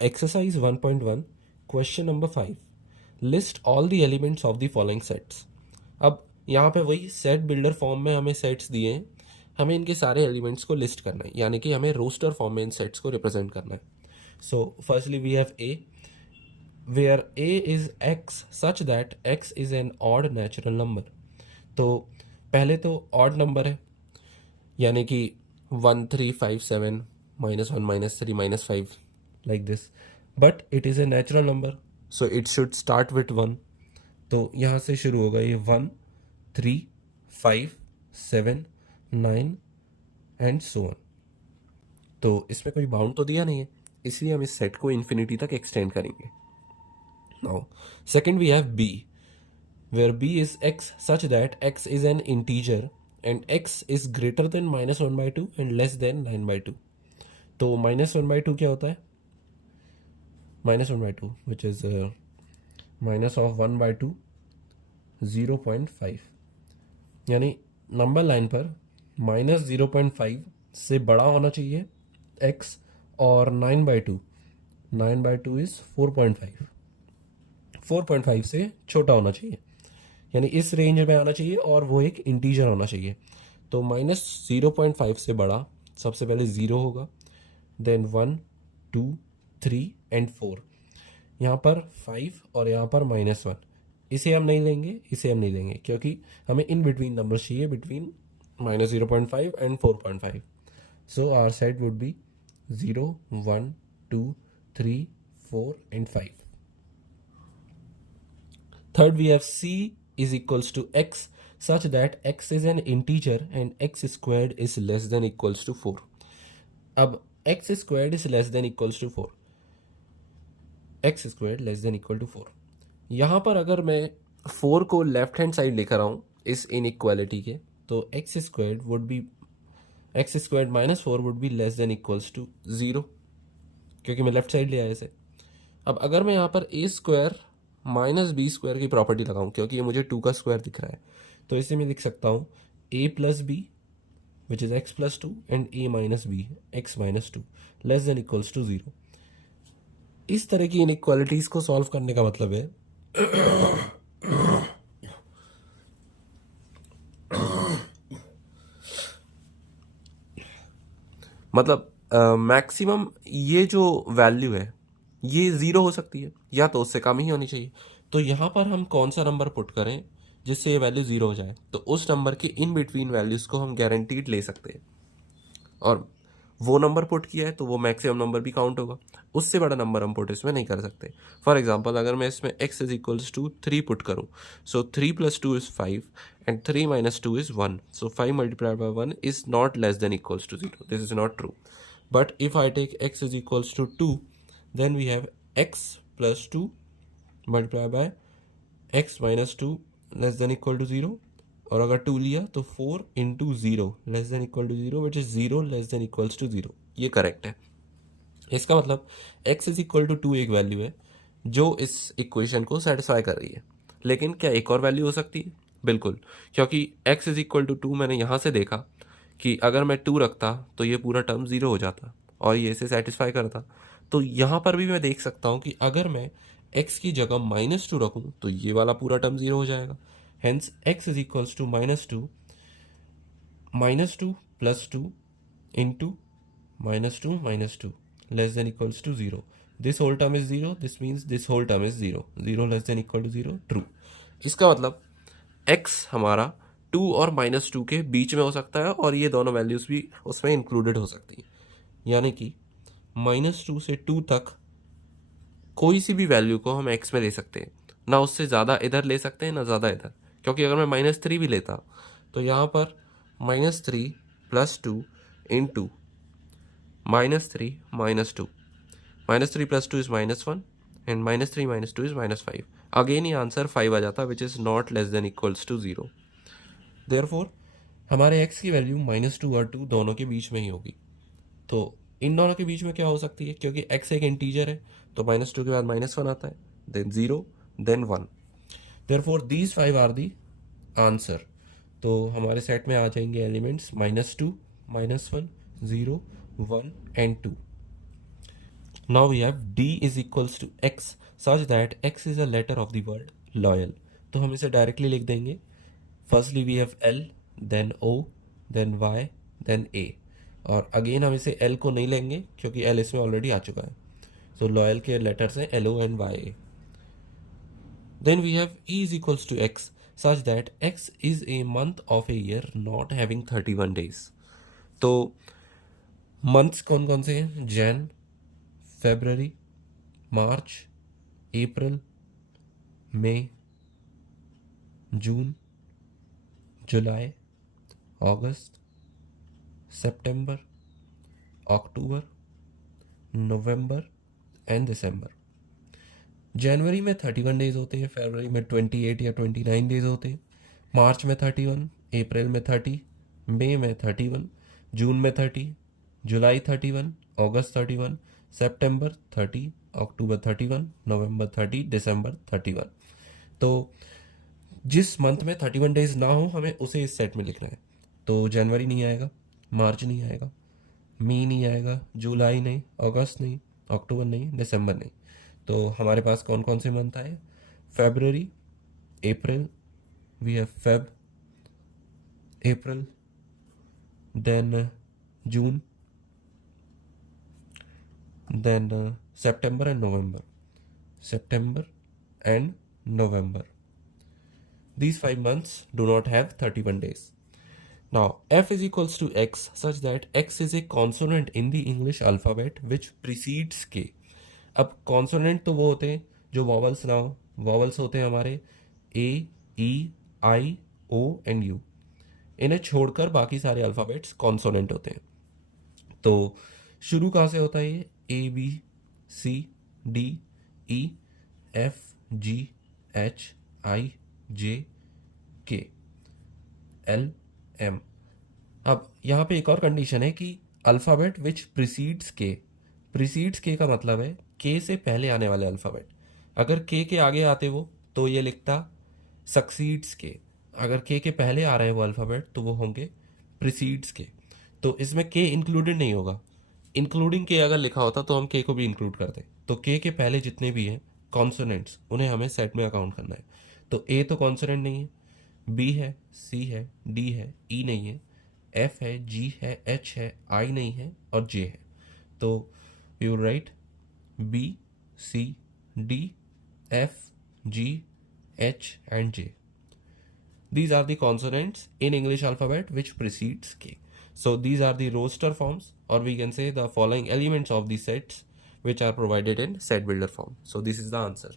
Exercise 1.1 question number 5 list all the elements of the following sets. अब यहाँ पे वही सेट बिल्डर फॉर्म में हमें सेट्स दिए हैं, हमें इनके सारे एलिमेंट्स को लिस्ट करना है, यानी कि हमें रोस्टर फॉर्म में इन सेट्स को रिप्रेजेंट करना है। So firstly we have A where A is x such that x is an odd natural number. तो पहले तो ऑड नंबर है, यानी कि 1 3 5 7 -1 -3 -5 like this, but it is a natural number, so it should start with 1. तो यहाँ से शुरू होगा ये 1 3 5 7 9 एंड सो ऑन। तो इसमें कोई बाउंड तो दिया नहीं है, इसलिए हम इस सेट को इन्फिनिटी तक एक्सटेंड करेंगे। Now second we have B where b is x such that x is an integer and x is greater than -1/2 and less than 9/2. तो -1/2 क्या होता है? -1/2 which is minus of 1/2 0.5, यानी नंबर लाइन पर -0.5 से बड़ा होना चाहिए x और 9/2 इज 4.5, 4.5 से छोटा होना चाहिए, यानी इस रेंज में आना चाहिए और वो एक इंटीजर होना चाहिए। तो -0.5 से बड़ा सबसे पहले 0 होगा, देन 1 2 3 एंड 4, यहाँ पर 5 और यहाँ पर -1। इसे हम नहीं लेंगे क्योंकि हमें इन बिटवीन नंबर चाहिए, between -0.5 and 4.5। So our set would be 0 1 2 3 4 and 5। Third we have c is equals to x such that x is an integer and x squared is less than equals to 4. अब x squared is less than equals to 4, x squared less than equal to 4। यहाँ पर अगर मैं 4 को left hand side लेकर आऊँ इस inequality के, तो x squared -4 would be less than equals to 0, क्योंकि मैं लेफ्ट साइड ले आया इसे। अब अगर मैं यहाँ पर a स्क्वायर -b स्क्वायर की प्रॉपर्टी लगाऊं, क्योंकि ये मुझे 2 का स्क्वायर दिख रहा है, तो इसे मैं लिख सकता हूँ a plus B which is x plus 2 and a minus B x minus 2 less than equals to 0। इस तरह की इनइक्वालिटीज को सॉल्व करने का मतलब है मतलब मैक्सिमम ये जो वैल्यू है ये 0 हो सकती है या तो उससे कम ही होनी चाहिए। तो यहाँ पर हम कौन सा नंबर पुट करें जिससे ये वैल्यू 0 हो जाए, तो उस नंबर के इन बिटवीन वैल्यूज़ को हम गारंटीड ले सकते हैं, और वो नंबर पुट किया है तो वो मैक्सिमम नंबर भी काउंट होगा, उससे बड़ा नंबर हम पुट इसमें नहीं कर सकते। फॉर एग्जांपल अगर मैं इसमें x is equals to 3 put करूँ, so 3 + 2 is 5 and 3 - 2 is 1, so 5 × 1 is not less than equals to 0, this is not true. But if I take x is equals to 2, then we have x + 2 multiply by x - 2 less than equal to 0, और अगर 2 लिया तो 4 × 0 less than equal to 0 which is 0 less than equals to 0। ये correct है। इसका मतलब x is equal to 2 एक value है जो इस इक्वेशन को सेटिस्फाई कर रही है। लेकिन क्या एक और वैल्यू हो सकती है? बिल्कुल, क्योंकि x इज इक्वल टू 2 मैंने यहाँ से देखा कि अगर मैं 2 रखता तो ये पूरा टर्म 0 हो जाता और ये इसे सेटिस्फाई करता। तो यहाँ पर भी मैं देख सकता हूँ कि अगर मैं x की जगह -2 रखूँ तो ये वाला पूरा टर्म 0 हो जाएगा। Hence x is equals to -2 + 2 into -2 less than equals to 0. This whole term is 0. This means this whole term is 0. 0 less than equal to 0. True. इसका मतलब x हमारा 2 और -2 के बीच में हो सकता है और ये दोनों वैल्यूज भी उसमें इंक्लूडेड हो सकती है, यानी कि -2 से 2 तक कोई सी भी वैल्यू को हम x में ले सकते हैं, ना उससे ज़्यादा इधर ले सकते हैं ना ज़्यादा इधर, क्योंकि अगर मैं -3 भी लेता तो यहाँ पर -3 + 2 into -3 - 2, -3 + 2 is -1 and -3 - 2 is -5। Again ये आंसर 5 आ जाता which is not less than equals to 0। Therefore हमारे x की वैल्यू -2 और 2 दोनों के बीच में ही होगी। तो इन दोनों के बीच में क्या हो सकती है, क्योंकि x एक इंटीजर है तो -2 के बाद -1 आता है, then 0 then 1। Therefore these 5 are the answer. तो हमारे सेट में आ जाएंगे elements -2 -1 0 1 and 2। Now we have D is equals to X such that X is a letter of the word loyal. तो हम इसे डायरेक्टली लिख देंगे. Firstly we have L, then O, then Y, then A. और again हम इसे L को नहीं लेंगे क्योंकि L इसमें ऑलरेडी आ चुका है. सो लॉयल के लेटर्स हैं LO and YA. Then we have E is equals to X such that X is a month of a year not having 31 days. तो मंथ्स कौन कौन से हैं? जैन, फेबररी, मार्च, अप्रैल, मई, जून, जुलाई, अगस्त, सितंबर, अक्टूबर, नवंबर एंड दिसंबर. जनवरी में 31 डेज होते हैं, फरवरी में 28 या 29 डेज होते हैं, मार्च में 31, अप्रैल में 30, मई में 31, जून में 30, जुलाई 31, अगस्त 31, सितंबर 30, अक्टूबर 31, नवंबर 30, दिसंबर 31. तो जिस मंथ में 31 डेज ना हो हमें उसे इस सेट में लिखना है. तो जनवरी नहीं आएगा, मार्च नहीं आएगा, मई नहीं आएगा, जुलाई नहीं, अगस्त नहीं, अक्टूबर नहीं, दिसंबर नहीं. तो हमारे पास कौन कौन से मंथ आए? February, April, we have Feb, April, then June, then September and November. September and November. These 5 months do not have 31 days. Now F is equals to X such that X is a consonant in the English alphabet which precedes K. अब consonant तो वो होते हैं जो vowels ना हो. vowels होते हैं हमारे A, E, I, O and U. इन्हें छोड़कर बाकी सारे अल्फ़ाबेट्स कॉन्सोनेंट होते हैं. तो शुरू कहाँ से होता है ये? A, B, C, D, E, F, G, H, I, J, K, L, M. अब यहाँ पे एक और कंडीशन है कि अल्फ़ाबेट विच प्रीसीड्स के. प्रीसीड्स के का मतलब है के से पहले आने वाले अल्फ़ाबेट. अगर के आगे आते वो तो ये लिखता सक्सीड्स के. अगर के पहले आ रहे हैं वो अल्फ़ाबेट तो वो होंगे प्रीसीड्स के. तो इसमें के इंक्लूडेड नहीं होगा. इंक्लूडिंग के अगर लिखा होता तो हम के को भी इंक्लूड करते. तो के पहले जितने भी हैं कॉन्सोनेंट्स उन्हें हमें सेट में अकाउंट करना है. तो ए तो कॉन्सोनेंट नहीं है, बी है, सी है, डी है, ई नहीं है, एफ है, जी है, एच है, आई नहीं है और जे है. तो we will write B, C, D, F, G, H and J. These are the consonants in English alphabet which precedes K. So these are the roster forms, or we can say the following elements of the sets which are provided in set builder form. So this is the answer.